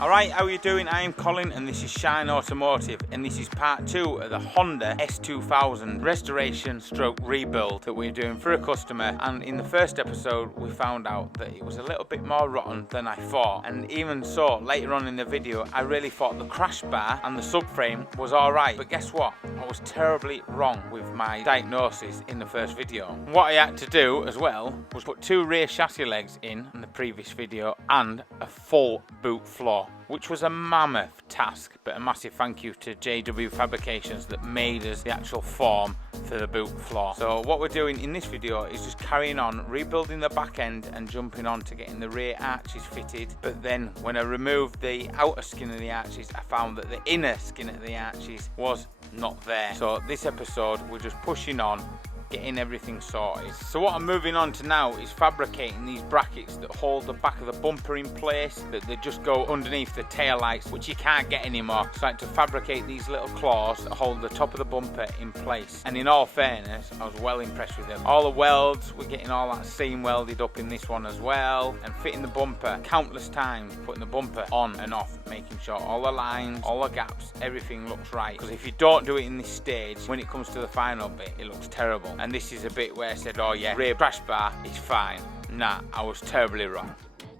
Alright, how are you doing? I am Colin and this is Shineautomotive, and this is part 2 of the Honda S2000 restoration stroke rebuild that we're doing for a customer. And in the first episode we found out that it was a little bit more rotten than I thought, and even so later on in the video I really thought the crash bar and the subframe was alright, but guess what? I was terribly wrong with my diagnosis in the first video. What I had to do as well was put 2 rear chassis legs in the previous video and a full boot floor, which was a mammoth task, but a massive thank you to JW Fabrications that made us the actual form for the boot floor. So what we're doing in this video is just carrying on rebuilding the back end and jumping on to getting the rear arches fitted. But then when I removed the outer skin of the arches, I found that the inner skin of the arches was not there. So this episode we're just pushing on, getting everything sorted. So what I'm moving on to now is fabricating these brackets that hold the back of the bumper in place, that they just go underneath the tail lights, which you can't get anymore. So I had to fabricate these little claws that hold the top of the bumper in place. And in all fairness, I was well impressed with them. All the welds, we're getting all that seam welded up in this one as well, and fitting the bumper countless times, putting the bumper on and off, making sure all the lines, all the gaps, everything looks right. Because if you don't do it in this stage, when it comes to the final bit, it looks terrible. And this is a bit where I said, oh yeah, rear crash bar is fine. Nah, I was terribly wrong.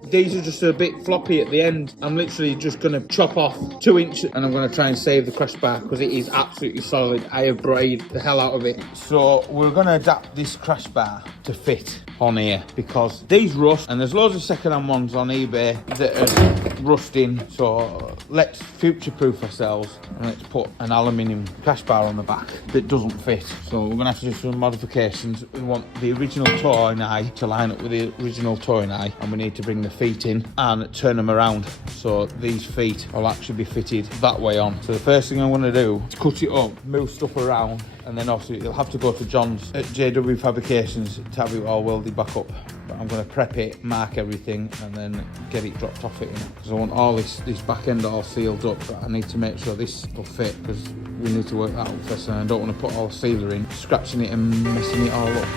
These are just a bit floppy at the end. I'm literally just going to chop off 2 inches and I'm going to try and save the crash bar because it is absolutely solid. I have braided the hell out of it. So we're going to adapt this crash bar to fit on here because these rust, and there's loads of second-hand ones on eBay that are rusting. So let's future-proof ourselves and let's put an aluminium crash bar on the back that doesn't fit. So we're going to have to do some modifications. We want the original towing eye to line up with the original towing eye, and we need to bring the feet in and turn them around, so these feet will actually be fitted that way on. So the first thing I'm going to do is cut it up, move stuff around, and then obviously it'll have to go to John's at JW Fabrications to have it all welded back up. But I'm going to prep it, mark everything, and then get it dropped off it, because I want all this back end all sealed up. But I need to make sure this will fit, because we need to work that out first, and I don't want to put all the sealer in, scratching it and messing it all up.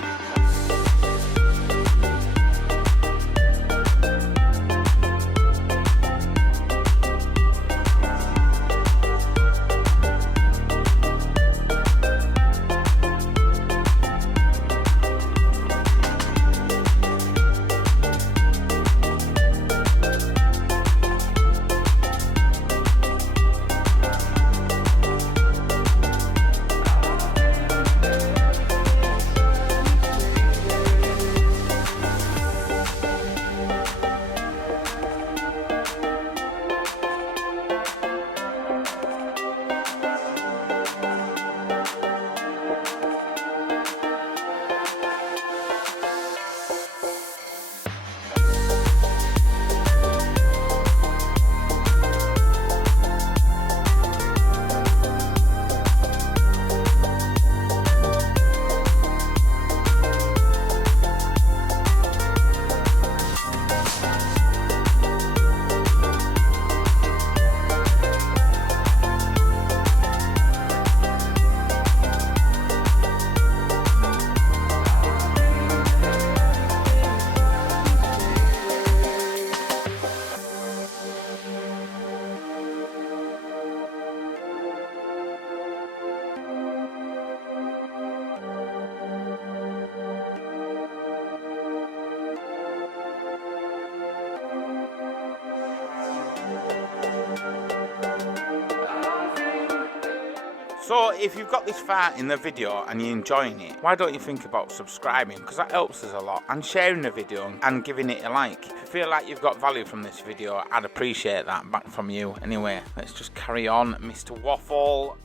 So if you've got this far in the video and you're enjoying it, why don't you think about subscribing, because that helps us a lot, and sharing the video and giving it a like. If you feel like you've got value from this video, I'd appreciate that back from you. Anyway, let's just carry on, Mr. Waffle.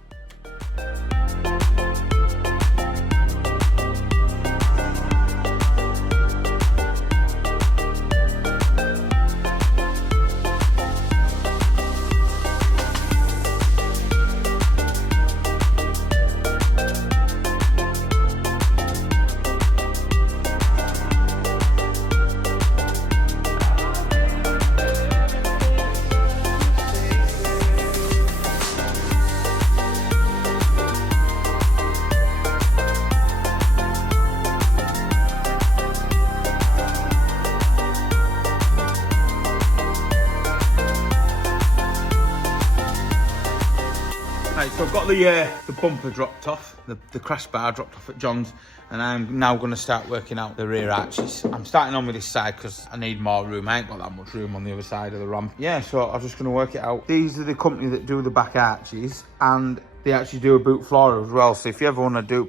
Right, so I've got the bumper dropped off, the crash bar dropped off at John's, and I'm now going to start working out the rear arches. I'm starting on with this side because I need more room. I ain't got that much room on the other side of the ramp. Yeah, so I'm just going to work it out. These are the company that do the back arches, and they actually do a boot floor as well. So if you ever want to do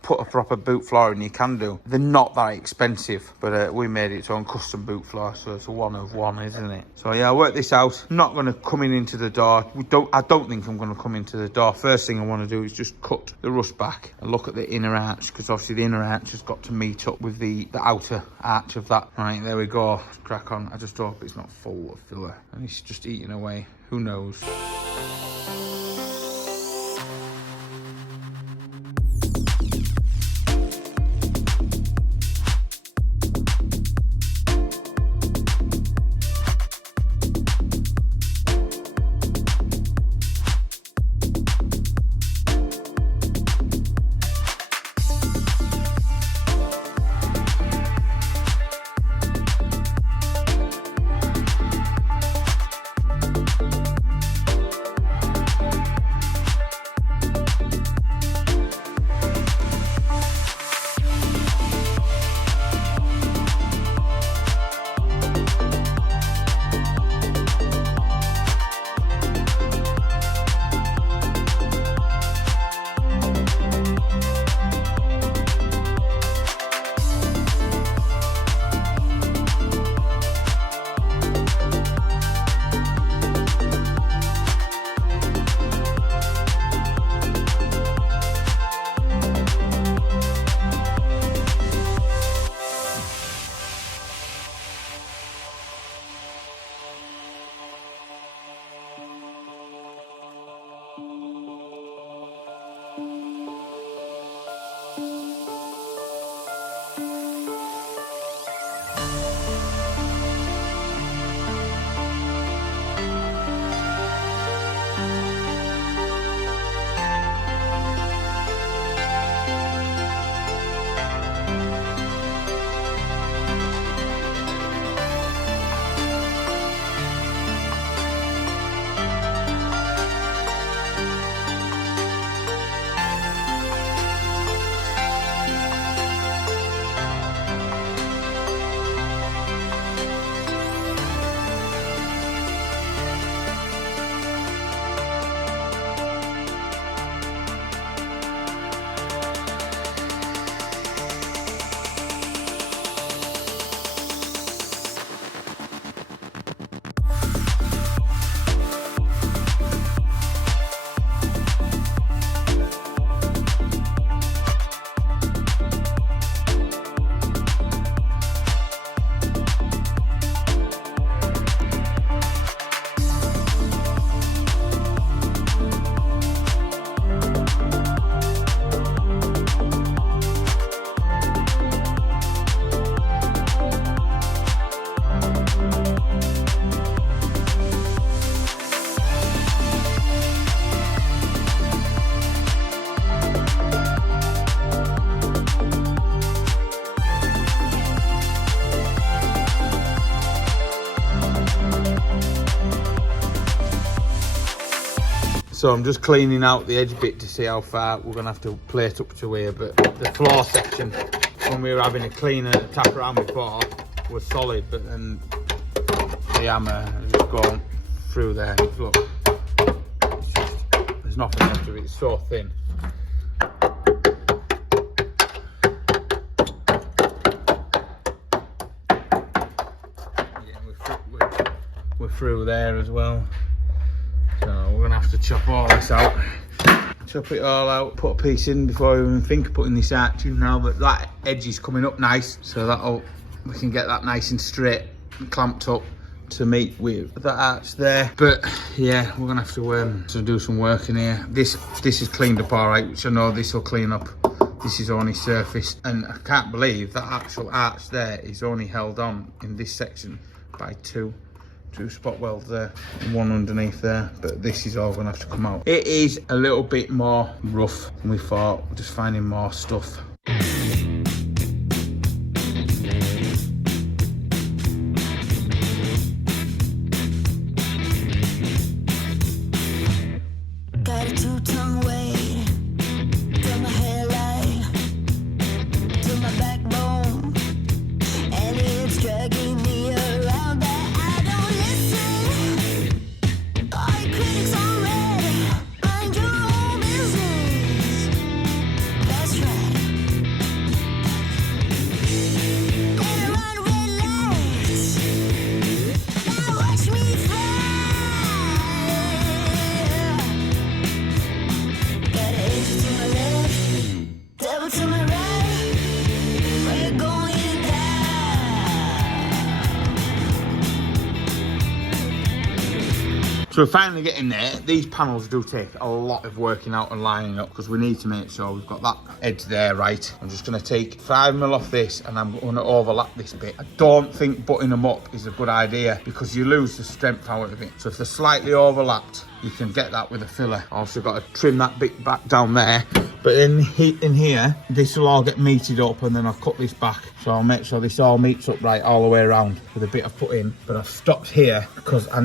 put a proper boot floor in, you can do. They're not that expensive, but we made its own custom boot floor, so it's a one of one, isn't it? So yeah, I'll work this out. I'm not going to come into the door. I don't think I'm going to come into the door. First thing I want to do is just cut the rust back and look at the inner arch, because obviously the inner arch has got to meet up with the outer arch of that. Right, there we go. Let's crack on. I just hope it's not full of filler and it's just eating away. Who knows? So I'm just cleaning out the edge bit to see how far we're gonna have to plate up to here, but the floor section, when we were having a clean and a tap around before, was solid, but then the hammer has just gone through there. Look, it's just, there's nothing left of it, it's so thin. Yeah, we're through there as well. So we're gonna have to chop all this out, chop it all out, put a piece in before I even think of putting this arch in now, but that edge is coming up nice, so we can get that nice and straight and clamped up to meet with that arch there. But yeah, we're gonna have to do some work in here. This is cleaned up all right, which I know this will clean up. This is only surfaced, and I can't believe that actual arch there is only held on in this section by two spot welds there and one underneath there, but this is all gonna have to come out. It is a little bit more rough than we thought, just finding more stuff. Got a So we're finally getting there. These panels do take a lot of working out and lining up because we need to make sure we've got that edge there right. I'm just going to take 5mm off this and I'm going to overlap this bit. I don't think butting them up is a good idea because you lose the strength out of it. So if they're slightly overlapped, you can get that with a filler. Also got to trim that bit back down there. But in here, this will all get meated up and then I'll cut this back. So I'll make sure this all meets up right all the way around with a bit I've put in. But I've stopped here because I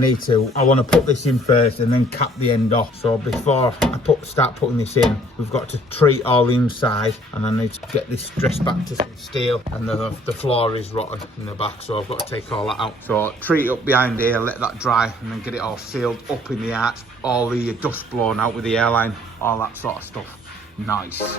want to put this in first and then cap the end off. So before I start putting this in, we've got to treat all the inside and I need to get this dressed back to some steel, and the floor is rotten in the back, so I've got to take all that out. So treat up behind here, let that dry and then get it all sealed up in the arch, all the dust blown out with the airline, all that sort of stuff. Nice.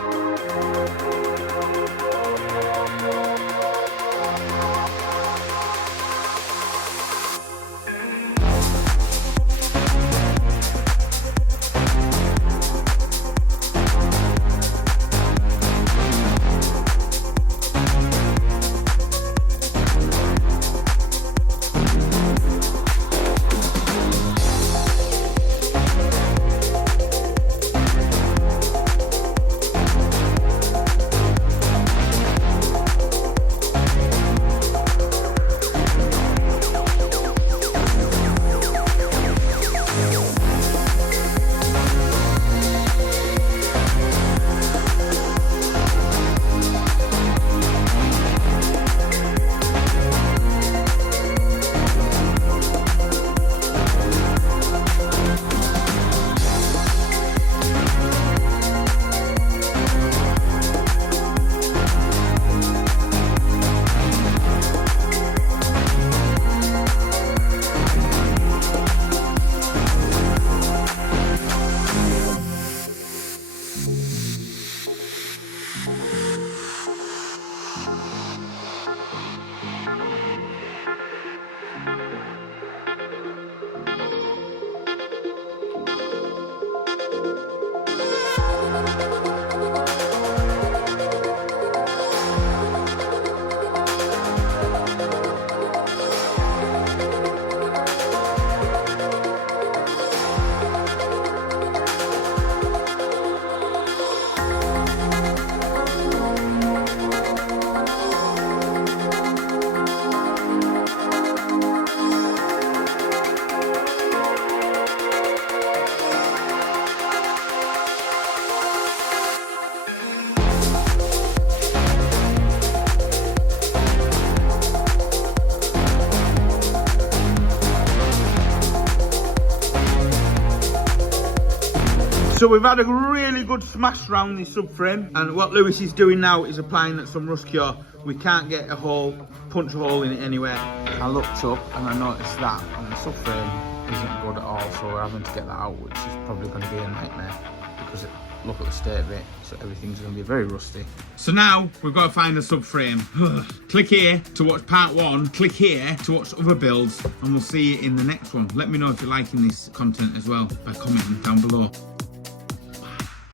So we've had a really good smash round this subframe, and what Lewis is doing now is applying some rust cure. We can't get punch a hole in it anywhere. I looked up and I noticed that, and the subframe isn't good at all, so we're having to get that out, which is probably going to be a nightmare because look at the state of it, so everything's going to be very rusty. So now we've got to find the subframe. Click here to watch part 1, click here to watch other builds, and we'll see you in the next one. Let me know if you're liking this content as well by commenting down below.